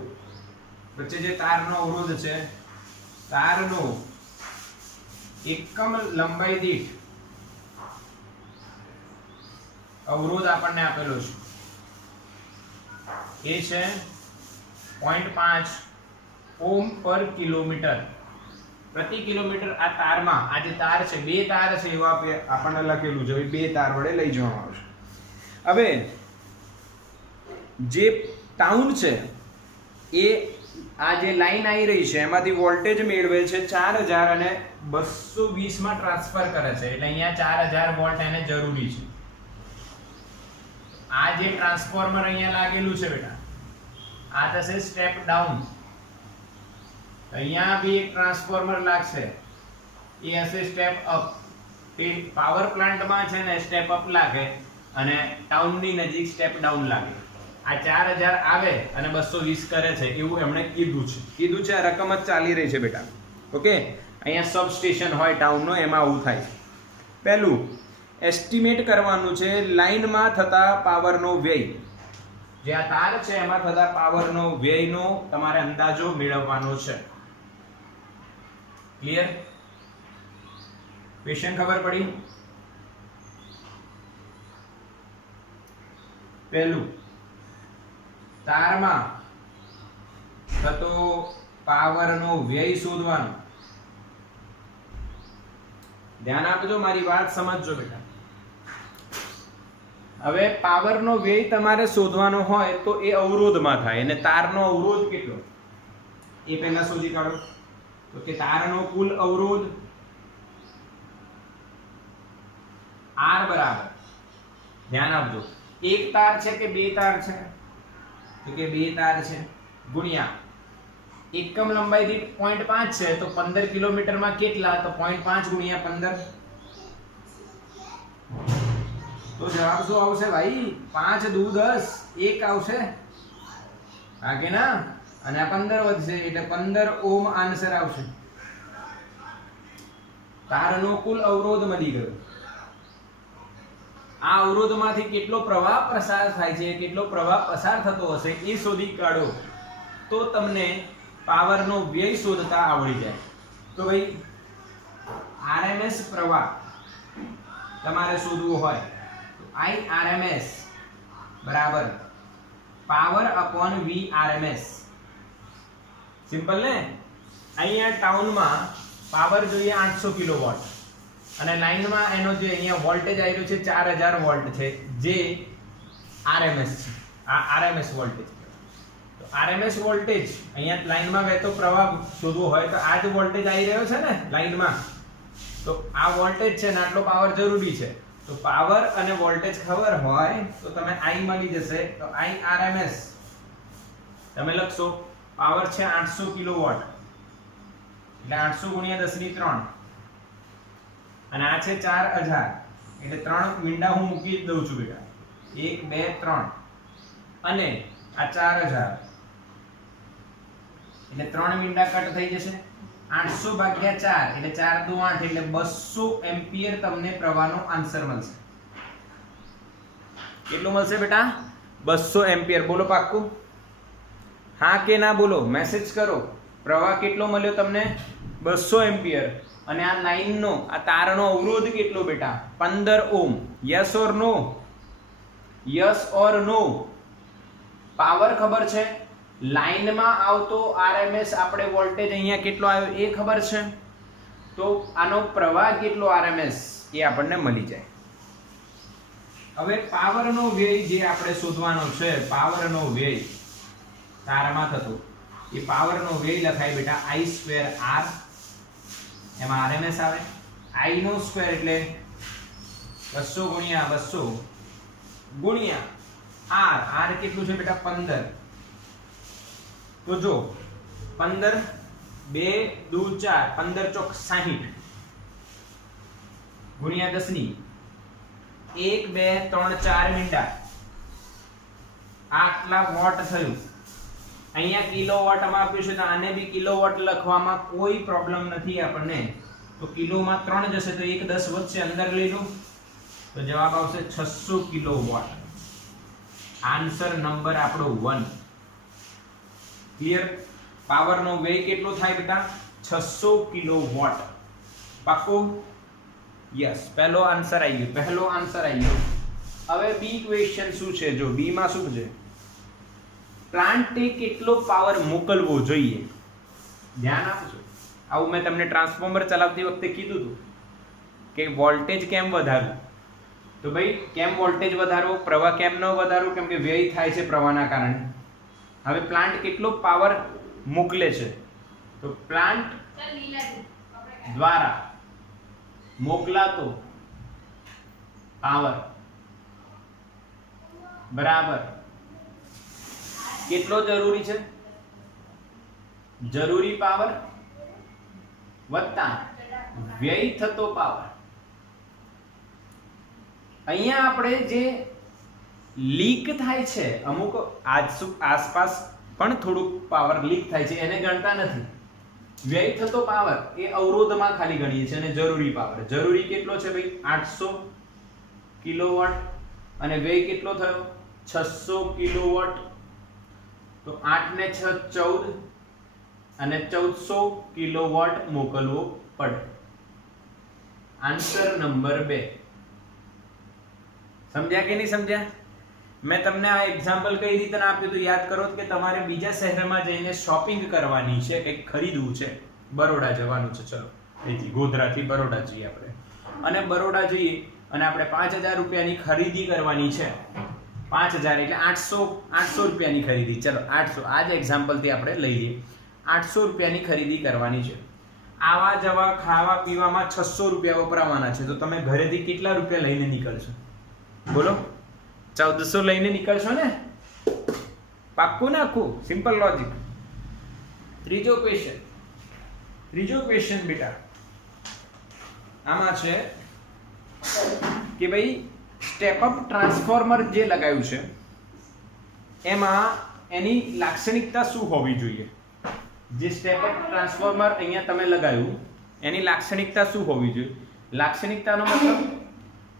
વચ્ચે જે તારનો અવરોધ છે, તારનો એકમ લંબાઈ દીઠ અવરોધ આપણને આપેલો છે એ છે 0.5 ઓમ પર કિલોમીટર પ્રતિ કિલોમીટર. આ તારમાં આ જે તાર છે, બે તાર છે એવા આપણને લખેલું છે, બે તાર વડે લઈ જવામાં આવશે. હવે જે ટાઉન છે એ આ જે લાઈન આવી રહી છે એમાંથી વોલ્ટેજ મેળવે છે 4000 અને 220 માં ટ્રાન્સફર કરે છે, એટલે અહીંયા 4000 વોલ્ટ એને જરૂરી છે. આ જે ટ્રાન્સફોર્મર અહીંયા લાગેલું છે બેટા, આ થશે સ્ટેપ ડાઉન. અહીંયા બી એક ટ્રાન્સફોર્મર લાગશે, એ હશે સ્ટેપ અપ. પાવર પ્લાન્ટમાં છે ને સ્ટેપ અપ લાગે અને ટાઉનની નજીક સ્ટેપ ડાઉન લાગે. આ 4000 આવે અને 220 કરે છે એવું એમણે કીધું છે. આ રકમ જ ચાલી રહી છે બેટા. ઓકે, અહીંયા સબ સ્ટેશન હોય ટાઉનનો, એમાં આવું થાય. પહેલું એસ્ટિમેટ કરવાનું છે લાઈનમાં થતા પાવરનો વ્યય. જે આ તાર છે એમાં થતા પાવરનો વ્યયનો તમારે અંદાજો મેળવવાનો છે. ક્લિયર? ક્વેશ્ચન ખબર પડી? પહેલું, તારમાં થતો પાવરનો વ્યય શોધવાનો. ધ્યાન આપજો, મારી વાત સમજજો બેટા. હવે પાવરનો વ્યય તમારે શોધવાનો હોય તો એ અવરોધમાં થાય, અને તારનો અવરોધ કેટલો એ પહેલા શોધી કાઢો. તો કે તારનો કુલ અવરોધ R બરાબર, ધ્યાન આપજો, એક તાર છે કે બે તાર છે? તો કે બે તાર છે, ગુણ્યા એકમ લંબાઈ દીઠ 0.5 છે તો 15 કિલોમીટરમાં કેટલા? તો 0.5 ગુણ્યા 15. તો જવાબ શું આવશે ભાઈ? 5 દુ 10, 1 આવશે. હા કે ના? અને આ 15 વધશે એટલે 15 ઓમ આન્સર આવશે. તારનો કુલ અવરોધ મળી ગયો. આ અવરોધમાંથી કેટલો પ્રવાહ પ્રસાર થાય છે, કેટલો પ્રવાહ પસાર થતો હશે એ શોધી કાઢો તો તમને પાવરનો વ્યય શોધતા આવડી જાય. તો ભાઈ આરએમએસ પ્રવાહ તમારે શોધવું હોય તો IRMS બરાબર પાવર અપોન VRMS. સિમ્પલ ને? અહીંયા ટાઉનમાં પાવર જોઈએ 800 કિલોવોટ અને લાઈનમાં એનો જે અહીંયા વોલ્ટેજ આવ્યો છે 4000 વોલ્ટ છે, જે RMS છે. આ RMS વોલ્ટેજ. તો RMS વોલ્ટેજ અહીંયા લાઈનમાં વહેતો પ્રવાહ શોધવો હોય તો આ જ વોલ્ટેજ આવી રહ્યો છે ને લાઈનમાં, તો આ વોલ્ટેજ છે ને આટલો પાવર જરૂરી છે. તો પાવર અને વોલ્ટેજ ખબર હોય તો તમે I મળી જશે. તો IRMS તમે લખશો, પાવર છે 800 કિલોવોટ એટલે 800 ગુણ્યા 10 ની 3 અને આ છે 4000 એટલે 3 મીંડા હું મૂકી દઉં છું બેટા. 1 2 3 અને આ 4000 એટલે 3 મીંડા કટ થઈ જશે. 800 ભાગ્યા 4 એટલે 4 દુ 8 એટલે 200 એમ્પિયર તમને પ્રવાહનો આન્સર મળશે. કેટલું મળશે બેટા? 200 એમ્પિયર. બોલો પાક્કું? હા કે ના બોલો, મેસેજ કરો. પ્રવાહ કેટલો મળ્યો તમને? 200 એમ્પિયર. અને આ લાઈનનો આ તારનો અવરોધ કેટલો બેટા? 15 ohm. Yes or no? Yes or no? Power ખબર છે, લાઈનમાં આવતો RMS આપણે વોલ્ટેજ અહીંયા કેટલો આવ્યો એ ખબર છે, તો આનો પ્રવાહ કેટલો RMS એ આપણને મળી જાય. હવે પાવરનો વ્યય જે આપણે શોધવાનો છે, પાવરનો વ્યય તારમાં થતો, એ પાવરનો વ્યય લખાય બેટા I² R. એમાં RMS આવે. I નો સ્ક્વેર એટલે 200 ગુણ્યા 200 ગુણ્યા R. R કેટલું છે બેટા? 15. તો જો 15 2 દુ 4 15 ચોક 60 ગુણ્યા 10 ની 1 2 3 4 મીંડા આટલા વોટ થયું. અહીંયા કિલોવોટ માં આપ્યું છે તો આને બી કિલોવોટ લખવામાં કોઈ પ્રોબ્લેમ નથી આપણને. તો કિલોમાં 3 જશે તો 1 10 વધશે, અંદર લઈ લો તો જવાબ આવશે 600 કિલોવોટ. આન્સર નંબર આપણો 1. ક્લિયર? પાવરનો વ્યય કેટલો થાય બેટા 600 કિલોવોટ પાક્કું યસ પહેલો આન્સર આવી ગયો હવે બી ક્વેશ્ચન શું છે જો બી માં શું છે પ્લાન્ટે કેટલો પાવર મોકલવો જોઈએ ધ્યાન આપજો આવું મેં તમને ટ્રાન્સફોર્મર ચલાવતી વખતે કીધું હતું કે વોલ્ટેજ કેમ વધારવું તો ભાઈ કેમ વોલ્ટેજ વધારવો પ્રવાહ કેમ ન વધારવો કેમ કે વ્યય થાય છે પ્રવાહના કારણે હવે પ્લાન્ટ કેટલો પાવર મોકલે છે તો પ્લાન્ટ દ્વારા મોકલાતો પાવર બરાબર કેટલો જરૂરી છે જરૂરી પાવર વત્તા વ્યય થતો પાવર અહીંયા આપણે જે લીક થાય છે અમુક આસપાસ પણ થોડુંક પાવર લીક થાય છે એને ગણતા નથી વ્યય થતો પાવર એ અવરોધમાં ખાલી ગણીએ છીએ અને જરૂરી પાવર જરૂરી કેટલો છે ભાઈ 800 કિલોવોટ અને વ્યય કેટલો થયો 600 કિલોવોટ તો 8 ને 6 14 અને 1400 કિલોવોટ મોકલવો પડે આન્સર નંબર 2 સમજ્યા કે નહીં સમજ્યા મેં તમને આ એક્ઝામ્પલ કઈ રીતે આપ્યું તો યાદ કરો કે તમારે બીજા શહેરમાં જઈને શોપિંગ કરવાની છે કંઈક ખરીદવું છે બરોડા જવાનું છે ચલો અહીંથી ગોધરાથી બરોડા જઈએ આપણે અને બરોડા જઈએ અને આપણે 5000 રૂપિયાની ખરીદી કરવાની છે 5000 એટલે 800 રૂપિયાની ખરીદી ચલો 800 આ જ એક્ઝામ્પલથી આપણે લઈએ 800 રૂપિયાની ખરીદી કરવાની છે આવા જવા ખાવા પીવામાં 600 રૂપિયા વપરાવાના છે તો તમે ઘરેથી કેટલા રૂપિયા લઈને નીકળશો બોલો 1400 લઈને નીકળશો ને પાક્કું નાખું સિમ્પલ લોજિક ત્રીજો ક્વેશ્ચન બેટા આમાં છે કે ભાઈ સ્ટેપ અપ ટ્રાન્સફોર્મર જે લગાવ્યું છે એમાં એની લાક્ષણિકતા શું હોવી જોઈએ જે સ્ટેપ અપ ટ્રાન્સફોર્મર અહીંયા તમે લગાવ્યું એની લાક્ષણિકતા શું હોવી જોઈએ લાક્ષણિકતાનો મતલબ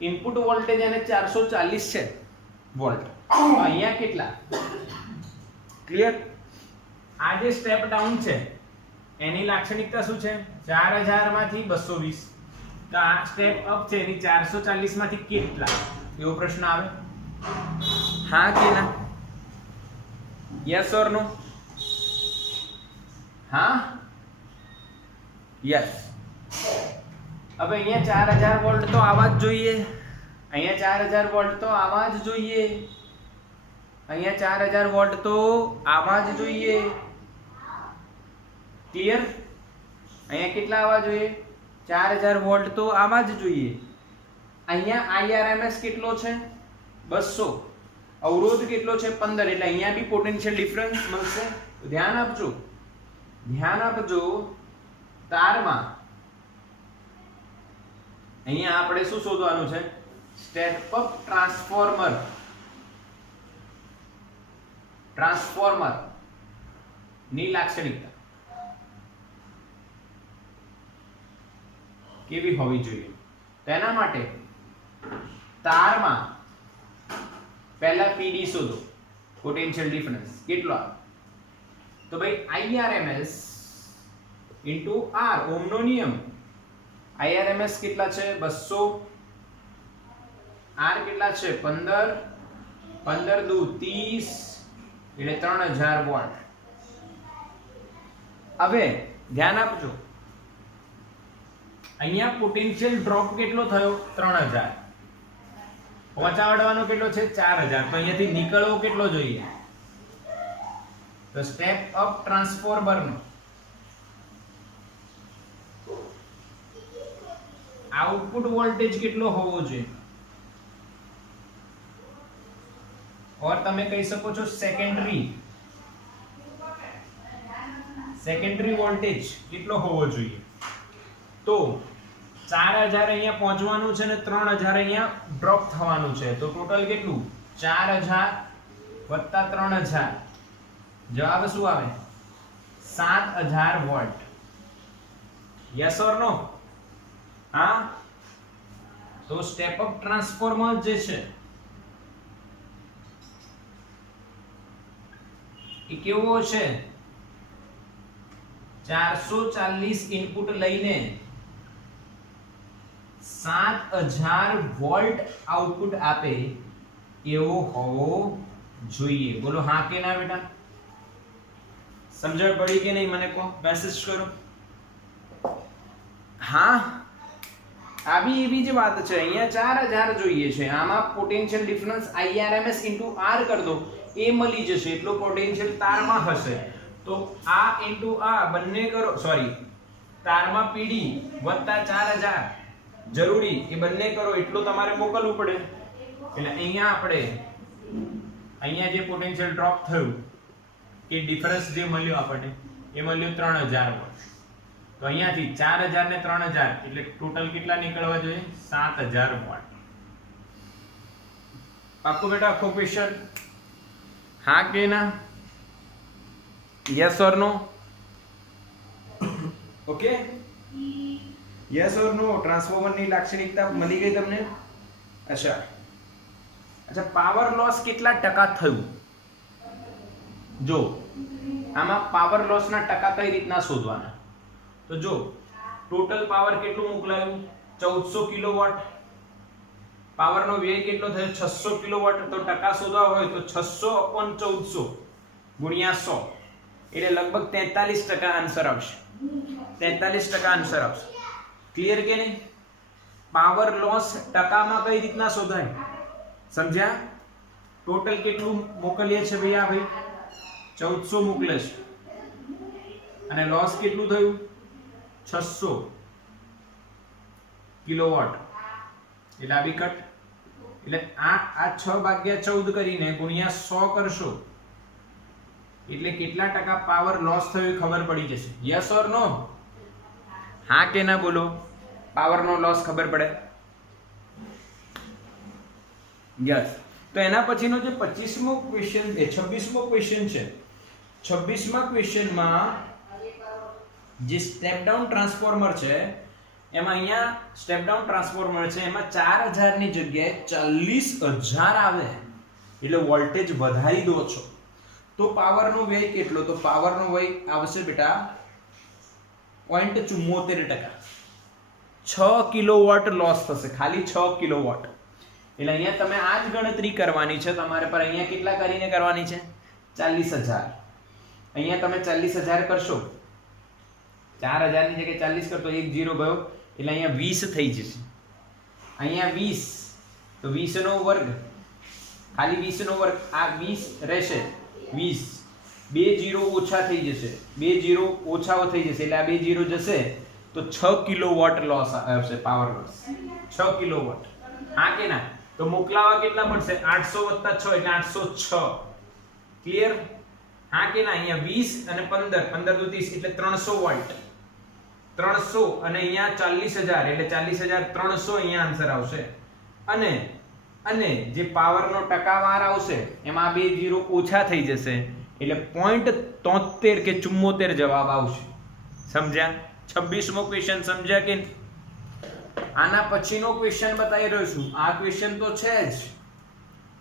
ઇનપુટ વોલ્ટેજ એને 440 છે વોલ્ટ અહીંયા કેટલા ક્લિયર આ જે સ્ટેપ ડાઉન છે એની લાક્ષણિકતા શું છે 4000 માંથી 220 તો આ સ્ટેપ અપ છે એની 440 માંથી કેટલા એવો પ્રશ્ન આવે હા કે ના યસ ઓર નો હા યસ હવે અહીંયા 4000 વોલ્ટ તો આવા જ જોઈએ અહીંયા 4000 વોલ્ટ તો આવા જ જોઈએ અહીંયા 4000 વોલ્ટ તો આવા જ જોઈએ ક્લિયર અહીંયા કેટલા આવવા જોઈએ 4000 વોલ્ટ તો આવા જ જોઈએ અહીંયા IRMS કેટલો છે 200 અવરોધ કેટલો છે 15 એટલે અહીંયા બી પોટેન્શિયલ ડિફરન્સ મળશે ધ્યાન આપજો તારમાં અહીંયા આપણે શું શોધવાનું છે સ્ટેપ અપ ટ્રાન્સફોર્મર ની લાક્ષણિકતા કેવી હોવી જોઈએ તેના માટે તારમાં પહેલા PD શોધો પોટેન્શિયલ ડિફરન્સ કેટલો આવે તો ભાઈ IRMS into R ઓહમનો નિયમ IRMS કેટલા છે 200 R કેટલા છે 15 15 દુ 30 એટલે 3000 વોલ્ટ હવે ધ્યાન આપજો અહીંયા પોટેન્શિયલ ડ્રોપ કેટલો થયો 3000 પહોંચાડવાનો કેટલો છે 4000 તો અહીંયાથી નીકળવો કેટલો જોઈએ તો સ્ટેપ અપ ટ્રાન્સફોર્મર નો આઉટપુટ વોલ્ટેજ કેટલો હોવો જોઈએ और તમે કહી શકો છો સેકન્ડરી વોલ્ટેજ કેટલો હોવો જોઈએ તો 4000 અહીંયા પહોંચવાનું છે ને 3000 અહીંયા ડ્રોપ થવાનું છે તો ટોટલ કેટલું 4000 વત્તા 3000 જવાબ શું આવે 7000 વોલ્ટ યસ ઓર નો હા તો સ્ટેપ અપ ટ્રાન્સફોર્મર જે છે એ કેવો છે 440 ઇનપુટ લઈને 7000 વોલ્ટ આઉટપુટ આપે એવો હોવો જોઈએ. બોલો હા કે ના બેટા? સમજણ પડી કે નહીં મને કહો, મેસેજ કરો. હા, આવી એવી જ વાત છે. અહીંયા 4000 જોઈએ છે, આમાં પોટેન્શિયલ ડિફરન્સ IRMS * R કર દો, એ મળી જશે. એટલો પોટેન્શિયલ તારમાં હશે. તો આ ઇન્ટુ આ બંને કરો, સોરી, તારમાં PD વત્તા 4000 જરૂરી, એ બંને કરો એટલો તમારે મોકલવું પડે. એટલે અહીંયા આપણે અહીંયા જે પોટેન્શિયલ ડ્રોપ થયું કે ડિફરન્સ જે મળ્યો આપણને એ મળ્યું 3000 વોલ્ટ. તો અહીંયાથી 4000 ને 3000 એટલે ટોટલ કેટલા નીકળવા જોઈએ? 7000 વોલ્ટ. આખો બેટા આખો ક્વેશ્ચન હા કે ના? Yes or no? Okay, yes or no? ટ્રાન્સફોર્મરની લાક્ષણિકતા મળી ગઈ તમને? અચ્છા, પાવર લોસ કેટલા ટકા થયું? જો આમાં પાવર લોસ ના ટકા કઈ રીતના શોધવાના? તો જો ટોટલ પાવર કેટલું મોકલાયું? 1400 કિલોવોટ. પાવર નો વ્યય કેટલો થયો? 600 કિલોવોટ. તો ટકા શોધવા હોય તો 600/1400 ગુણ્યા 100 એટલે લગભગ 43% આન્સર આવશે. 43% આન્સર આવશે. ક્લિયર કે નહીં? પાવર લોસ ટકામાં કઈ રીતના શોધાય? સમજ્યા? ટોટલ કેટલું મોકલીએ છે ભાઈ? આ ભાઈ 1400 મોકલે છે અને લોસ કેટલું થયું? 600 કિલોવોટ. એટલે આ બી કટ. એટલે આ 6/14 કરીને ગુણ્યા 100 કરશો એટલે કેટલા ટકા પાવર લોસ થયો એ ખબર પડી જશે. યસ ઓર નો? હા કે ના બોલો? પાવર નો લોસ ખબર પડે? યસ. તો એના પછીનો જે 25મો ક્વેશ્ચન છે, 26મો ક્વેશ્ચન છે, 26મા ક્વેશ્ચનમાં જે સ્ટેપ ડાઉન ટ્રાન્સફોર્મર છે એમાં અહીંયા સ્ટેપ ડાઉન ટ્રાન્સફોર્મર છે એમાં 4000 ની જગ્યાએ 40000 આવે એટલે વોલ્ટેજ વધારી દો છો તો પાવરનો વ્યય કેટલો? તો પાવરનો વ્યય આવશે બેટા 0.74%. 6 કિલોવોટ લોસ થશે, ખાલી 6 કિલોવોટ. એટલે અહીંયા તમે આ જ ગણતરી કરવાની છે તમારે, પર અહીંયા કેટલા કરીને કરવાની છે? 40000. અહીંયા તમે 40000 કરશો, 4000 ની જગ્યાએ 40 કરતો 1 0 ગયો એટલે અહીંયા 20 થઈ જશે. અહીંયા 20 તો 20 નો વર્ગ, ખાલી 20 નો વર્ગ, આ 20 રહેશે, 20 2 0 ઓછા થઈ જશે, 2 0 ઓછાઓ થઈ જશે એટલે આ 2 0 જશે તો 6 કિલોવોટ લોસ આવશે, પાવર લોસ 6 કિલોવોટ. હા કે ના? તો મોકલાવા કેટલા પડશે? 800 + 6 એટલે 806. ક્લિયર? હા કે ના? અહીંયા 20 અને 15 15 દુ 30 એટલે 300 વોલ્ટ. 300 અને અહીંયા 40000 એટલે 40300 અહીંયા આન્સર આવશે. અને જે પાવરનો ટકાવાર આવશે એમાં 2 0 ઓછા થઈ જશે એટલે 0.73 કે 74 જવાબ આવશે. સમજ્યા? 26મો ક્વેશ્ચન સમજ્યા કે? આના પછીનો ક્વેશ્ચન બતાવી રહ્યો છું. આ ક્વેશ્ચન તો છે જ,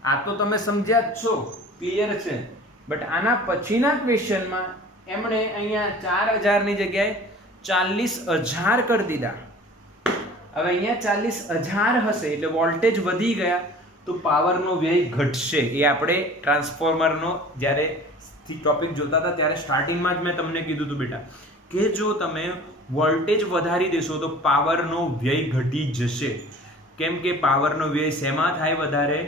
આ તો તમે સમજ્યા જ છો, ક્લિયર છે. બટ આના પછીના ક્વેશ્ચનમાં એમણે અહીંયા 4000 ની જગ્યાએ 40000 કરી દીધા. હવે અહીંયા 40000 હશે એટલે વોલ્ટેજ વધી ગયા તો પાવરનો વ્યય ઘટશે. એ આપણે ટ્રાન્સફોર્મરનો જ્યારે ટોપિક જોતા હતા ત્યારે સ્ટાર્ટિંગમાં જ મેં તમને કીધું હતું બેટા કે જો તમે વોલ્ટેજ વધારી દેશો તો પાવરનો વ્યય ઘટી જશે. કેમ કે પાવરનો વ્યય શેમાં થાય? વધારે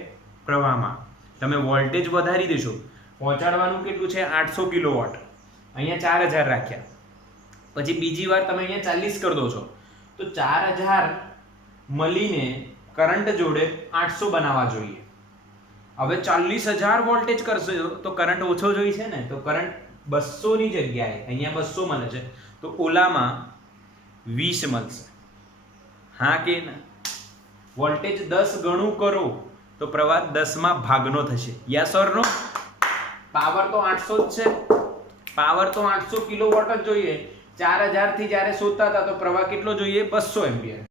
પ્રવાહમાં. તમે વોલ્ટેજ વધારી દેશો, પહોંચાડવાનું કેટલું છે? 800 કિલોવોટ, અહીંયા 4000 રાખ્યા, પછી બીજી વાર તમે અહીંયા 40 કરી દો છો તો 4000 મળીને કરંટ જોડે 800 બનાવવા જોઈએ. હવે 40000 વોલ્ટેજ કરશો તો કરંટ ઓછો જોઈએ છે ને, તો કરંટ 200 ની જગ્યાએ અહીંયા 200 મળે છે તો ઓલામાં 20 મળશે. હા કે ના? વોલ્ટેજ 10 ગણું કરો તો પ્રવાહ 10 માં ભાગનો થશે. Yes or no? પાવર તો 800 જ છે, પાવર તો 800 કિલોવોટ જ જોઈએ. 4000 થી જ્યારે શોધતા હતા તો પ્રવાહ કેટલો જોઈએ? 200 એમ્પિયર.